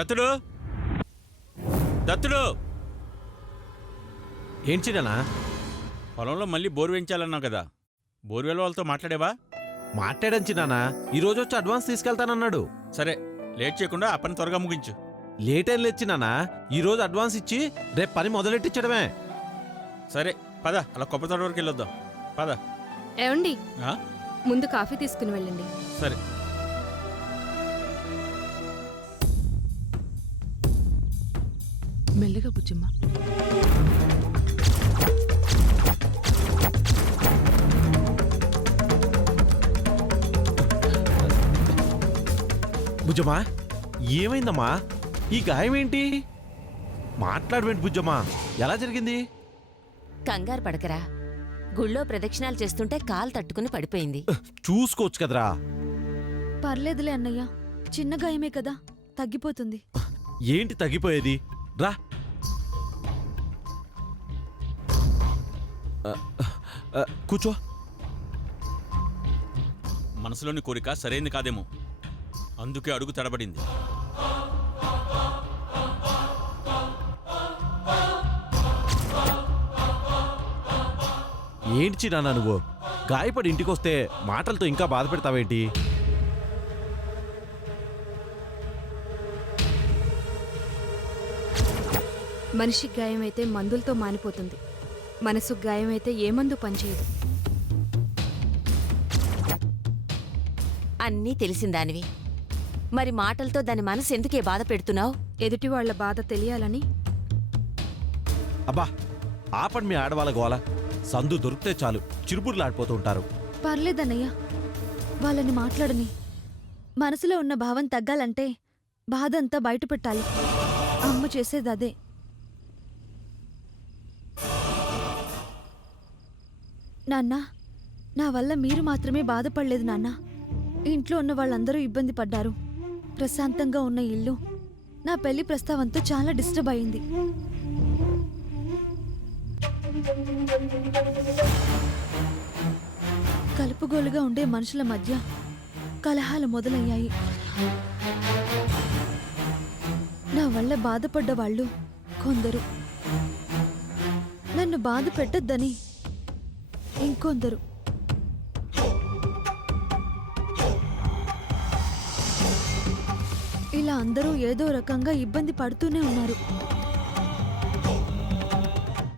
దత్తుడు దత్తుడు ఏం చిన్ననా? పొలంలో మళ్ళీ బోరు వేయించాలన్నావు కదా, బోర్వెల్ వాళ్ళతో మాట్లాడేవా? మాట్లాడాను చిన్నానా, ఈరోజు వచ్చి అడ్వాన్స్ తీసుకెళ్తానన్నాడు. సరే, లేట్ చేయకుండా ఆ పని త్వరగా ముగించు. లేట్ ఏం లేచినానా, ఈరోజు అడ్వాన్స్ ఇచ్చి రేపు పని మొదలెట్టించడమే. సరే పద, అలా కొబ్బరి తోట వరకు వెళ్ళొద్దాం. పద. ఏమండి, ఆ? ముందు కాఫీ తీసుకుని వెళ్ళండి. సరే. మెల్లగా బుజ్జమ్మ. బుజ్జమ్మా, ఏమైందమ్మా? ఈ గాయం ఏంటి? మాట్లాడవేంటి బుజ్జమ్మా, ఎలా జరిగింది? కంగారు పడకరా, గుళ్ళో ప్రదక్షిణాలు చేస్తుంటే కాలు తట్టుకుని పడిపోయింది. చూసుకోవచ్చు కదరా. పర్లేదులే అన్నయ్య, చిన్న గాయమే కదా, తగ్గిపోతుంది. ఏంటి తగ్గిపోయేది? రా. కూర్చో. మనసులోని కోరిక సరైంది కాదేమో, అందుకే అడుగు తడబడింది. ఏంటి చిన్నానా నువ్వు? గాయపడి ఇంటికొస్తే మాటలతో ఇంకా బాధ పెడతావేంటి? మనిషి గాయమైతే మందులతో మానిపోతుంది, మనసు గాయమైతే ఏ మందు పనిచేయదు. అన్నీ తెలిసిందానివి, మరి మాటలతో దాని మనసు ఎందుకే బాధ పెడుతున్నావు? ఎదుటి వాళ్ల బాధ తెలియాలని. అబ్బా, ఆపండి మీ ఆడవాళ్ళ గోల. సందు దొరికితే చాలు చిరుబుర్లాడిపోతూ ఉంటారు. పర్లేదన్నయ్య, వాళ్ళని మాట్లాడని. మనసులో ఉన్న భావం తగ్గాలంటే బాధ అంతా బయట పెట్టాలి. అమ్మ చేసేది అదే. నాన్న, నా వల్ల మీరు మాత్రమే బాధపడలేదు నాన్న, ఇంట్లో ఉన్న వాళ్ళందరూ ఇబ్బంది పడ్డారు. ప్రశాంతంగా ఉన్న ఇల్లు నా పెళ్లి ప్రస్తావంతో చాలా డిస్టర్బ్ అయింది. కలుపుగోలుగా ఉండే మనుషుల మధ్య కలహాలు మొదలయ్యాయి. నా వల్ల బాధపడ్డ వాళ్ళు కొందరు, నన్ను బాధ పెట్టొద్దని ఇంకొందరు. ఇలా అందరూ ఏదో రకంగా ఇబ్బంది పడుతూనే ఉన్నారు.